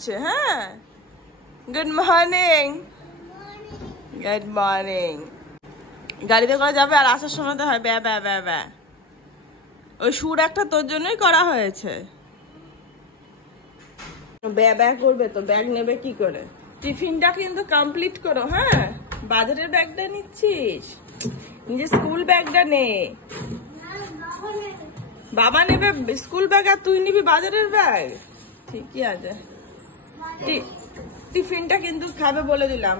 যাচ্ছে। হ্যাঁ, good morning. Good morning. গাড়িতে করে যাবে আর আসার সময় তো হয় ব্যা ব্যা ব্যা ব্যা। ওই সুর একটা তোর জন্যই করা হয়েছে। ব্যা ব্যা করবে তো, ব্যাগ নেবে কি করে? টিফিনটা কিন্তু কমপ্লিট করো। হ্যাঁ, বাজারের ব্যাগটা নিচ্ছিস, নিজে স্কুল ব্যাগটা নে। বাবা নেবে স্কুল ব্যাগ আর তুই নিবি বাজারের ব্যাগ। ঠিকই আছে। টিফিনটা কিন্তু খাবে বলে দিলাম।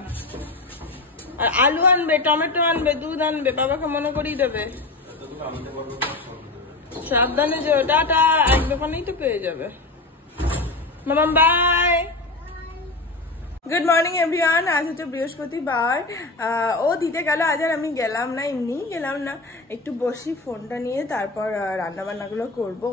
আর আলু আনবে, টমেটো আনবে, দুধ আনবে, বাবাকে মনে করিয়ে দেবে। সাবধানে যে, টাটা। এক দোকানেই তো পেয়ে যাবে। মামাম বাই। Good morning everyone. আজ হচ্ছে বৃহস্পতিবার। ও দিতে গেল, আজ আর আমি গেলাম না, এমনি গেলাম না। একটু বসি ফোনটা নিয়ে, তারপর রান্না বান্নাগুলো করবো।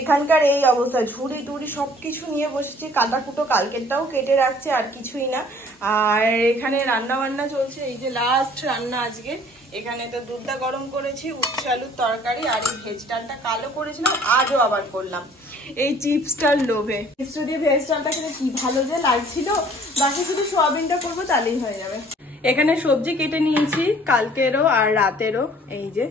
এখানকার এই অবস্থা, ঝুড়ি টুড়ি সবকিছু নিয়ে বসেছি। কাটা কুটো কালকেরটাও কেটে রাখছে, আর কিছুই না। আর এখানে রান্না বান্না চলছে, এই যে লাস্ট রান্না আজকে। এখানে তো দুধটা গরম করেছি, উচ্ছে আলুর তরকারি, আর এই ভেজ ডালটা কালো করেছিলাম, আজও আবার করলাম এই চিপসটার লোভে। চিপস দিয়ে ভেজ ডালটা খেতে কি ভালো যে লাগছিল। বাকি শুধু সোয়াবিনটা করবো, তাহলেই হয়ে যাবে। এখানে সবজি কেটে নিয়েছি কালকেরও আর রাতেরও, এই যে।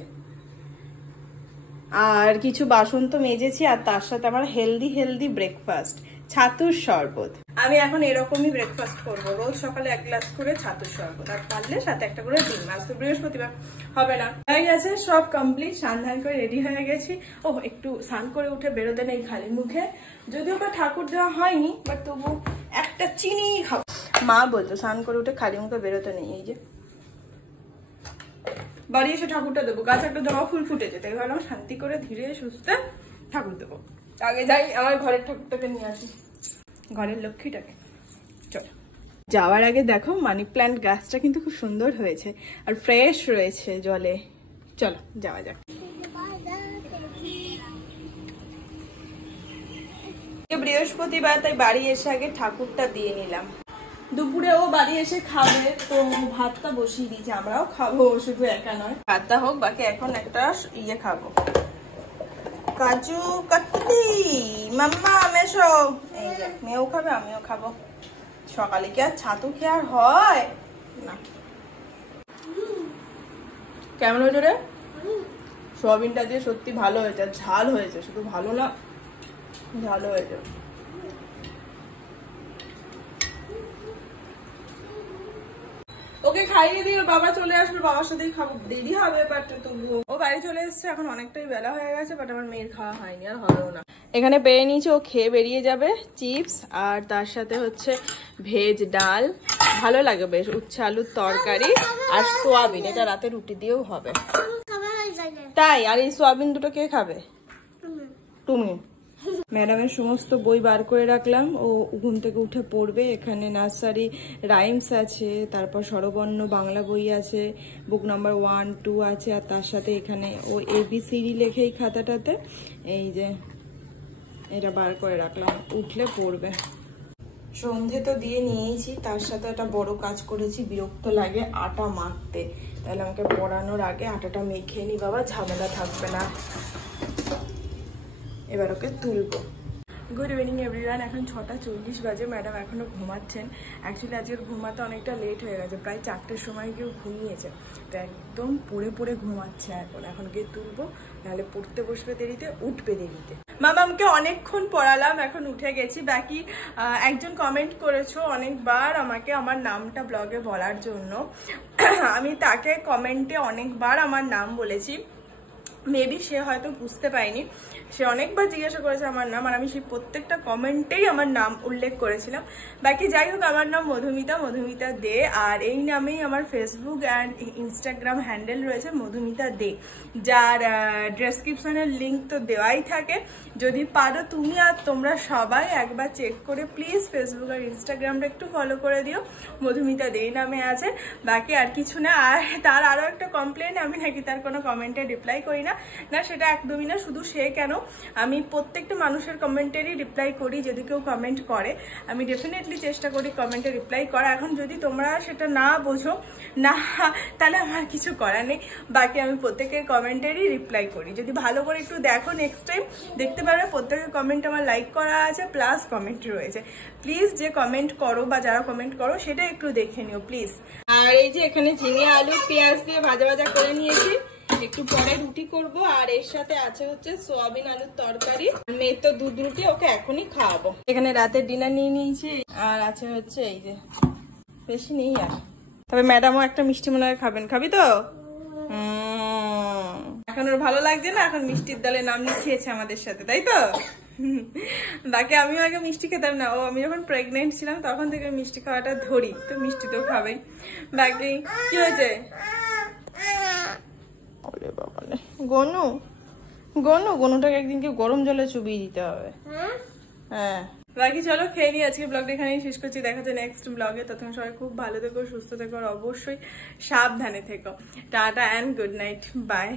আর কিছু বাসন তো মেজেছি, আর তার সাথে আমার হেলদি ব্রেকফাস্ট, ছাতুর শরবত। আমি এখন এরকমই ব্রেকফাস্ট করবো, রোজ সকালে 1 গ্লাস করে ছাতুর শরবত, আর পারলে সাথে একটা করে ডিম। আজ তো বৃহস্পতিবার, হবে না। হয়ে গেছে সব কমপ্লিট, স্নান করে রেডি হয়ে গেছি। ও একটু স্নান করে উঠে বেরোতে নেই খালি মুখে, যদিও বা ঠাকুর দেওয়া হয়নি, বাট তবু একটা চিনি খাবো। মা বলতো স্নান করে উঠে খালি মুখে বেরোতে নেই। এই যে বাড়ি এসে ঠাকুরটা দেবো, গাছে একটা জবা ফুল ফুটেছে, তাই ভাবলাম শান্তি করে ধীরে সুস্থে ঠাকুর দেবো। আগে যাই আমার ঘরের ঠাকুরটাকে নিয়ে আসি, ঘরের লক্ষ্মীটাকে। চলো, যাওয়ার আগে দেখো মানি প্ল্যান্ট গাছটা কিন্তু খুব সুন্দর হয়েছে আর ফ্রেশ রয়েছে জলে। চলো যাওয়া যাক। বৃহস্পতিবার, তাই বাড়ি এসে আগে ঠাকুরটা দিয়ে নিলাম। দুপুরে ও বাড়ি এসে খাবে, তো ভাতটা বসিয়ে দিয়েছে। আমরাও খাবো, শুধু একা নয়। ভাতটা হোক, বাকি এখন একটা ইয়ে খাবো, কাজু কাটলি। মাম্মা মেশো, এই যে মেয়েও খাবে, আমিও খাবো। সকালে কি আর ছাতু খেয়ে আর হয় না। কেমন হয়েছে রে? সোয়াবিনটা দিয়ে সত্যি ভালো হয়েছে, ঝাল হয়েছে, শুধু ভালো না, ভালো হয়েছে। ওকে খাইয়ে দিয়ে বাবা চলে আসবে, বাবার সাথেই খাবো, দেরি হবে, বাট তবুও ও বাড়ি চলে এসছে। এখন অনেকটাই বেলা হয়ে গেছে, বাট আমার মেয়ের খাওয়া হয়নি, আর হবেও না। এখানে পেয়ে নিয়েছি, ও খেয়ে বেরিয়ে যাবে। চিপস আর তার সাথে হচ্ছে ভেজ ডাল, ভালো লাগে বেশ, উচ্ছে আলুর তরকারি আর সোয়াবিন। এটা রাতে রুটি দিয়েও হবে। তাই? আর এই সোয়াবিন দুটো কে খাবে? তুমি। ম্যাডামের সমস্ত বই বার করে রাখলাম, ও ঘুম থেকে উঠে পড়বে। এখানে নার্সারি রাইমস আছে, তারপর স্বরবর্ণ বাংলা বই আছে, বুক নাম্বার 1, 2 আছে, আর তার সাথে এখানে ও ABCD লেখে এই খাতাটাতে। এই যে এটা বার করে রাখলাম, উঠলে পড়বে। সন্ধে তো দিয়ে নিয়েছি, তার সাথে একটা বড় কাজ করেছি, বিরক্ত লাগে আটা মাখতে। তাহলে আমাকে পড়ানোর আগে আটাটা মেখে নি, বাবা ঝামেলা থাকবে না। এবার ওকে তুলবো। গুড ইভিনিং এভরিওয়ান, এখন 6:40 বাজে। ম্যাডাম এখনো ঘুমাচ্ছেন। অ্যাকচুয়ালি আজকের ঘুমাতে অনেকটা লেট হয়ে গেছে, প্রায় 4টের সময় কেউ ঘুমিয়েছে, তো একদম পড়ে পড়ে ঘুমাচ্ছে। এখন গিয়ে তুলবো, নাহলে পড়তে বসবে দেরিতে, উঠবে দেরিতে। মামামকে অনেকক্ষণ পড়ালাম, এখন উঠে গেছি। বাকি একজন কমেন্ট করেছো অনেকবার আমাকে আমার নামটা ব্লগে বলার জন্য। আমি তাকে কমেন্টে অনেকবার আমার নাম বলেছি, মেবি সে হয়তো বুঝতে পারেনি। সে অনেকবার জিজ্ঞাসা করেছে আমার নাম, আর আমি সেই প্রত্যেকটা কমেন্টেই আমার নাম উল্লেখ করেছিলাম। বাকি যাই হোক, আমার নাম মধুমিতা দে, আর এই নামেই আমার ফেসবুক অ্যান্ড ইনস্টাগ্রাম হ্যান্ডেল রয়েছে মধুমিতা দে, যার ডেসক্রিপশনের লিঙ্ক তো দেওয়াই থাকে। যদি পারো তুমি আর তোমরা সবাই একবার চেক করে প্লিজ ফেসবুক আর ইনস্টাগ্রামটা একটু ফলো করে দিও, মধুমিতা দে নামে আছে। বাকি আর কিছু না। আর তার আরও একটা কমপ্লেন, আমি নাকি তার কোনো কমেন্টে রিপ্লাই করি না। না, সেটা একদমই না। শুধু সে কেন, আমি প্রত্যেকটা মানুষের কমেন্টেরই রিপ্লাই করি। যদি কেউ কমেন্ট করে আমি ডেফিনেটলি চেষ্টা করি কমেন্টে রিপ্লাই করা। এখন যদি তোমরা সেটা না বোঝো না, তাহলে আমার কিছু করার নেই। বাকি আমি প্রত্যেকের কমেন্টেরই রিপ্লাই করি। যদি ভালো করে একটু দেখো নেক্সট টাইম, দেখতে পারবে প্রত্যেকের কমেন্ট আমার লাইক করা আছে, প্লাস কমেন্ট রয়েছে। প্লিজ যে কমেন্ট করো বা যারা কমেন্ট করো সেটা একটু দেখে নিও প্লিজ। আর এই যে এখানে ঝিঙে আলু পেঁয়াজ দিয়ে ভাজা করে নিয়েছি, একটু পরে রুটি করব। আর এর সাথে আছে হচ্ছে সোয়াবিন আলুর তরকারি। মেয়ে তো দুধ রুটি, ওকে এখনই খাওয়াবো। এখানে রাতের ডিনার নিয়ে নিয়েছি, আর আছে হচ্ছে এই যে, বেশি নেই আর। তবে ম্যাডামও একটা মিষ্টি মনে হয় খাবেন, খাবি তো? এখন ওর ভালো লাগছে না, এখন মিষ্টির দলে নাম লিখিয়েছে আমাদের সাথে, তাই তো? বাকি আমিও আগে মিষ্টি খেতাম না, আমি যখন প্রেগনেন্ট ছিলাম তখন থেকে মিষ্টি খাওয়াটা ধরি, তো মিষ্টি তো খাবেই। বাকি কি হয়েছে? গনুটাকে একদিনকে গরম জলে চুবিয়ে দিতে হবে। হ্যাঁ, বাকি চলো খেয়ে নিই। আজকে ব্লগটা এখানেই শেষ করছি, দেখা যায় নেক্সট ব্লগে। তখন সবাই খুব ভালো থেকো, সুস্থ থেকো, আর অবশ্যই সাবধানে থেকো। Tata and good night, by.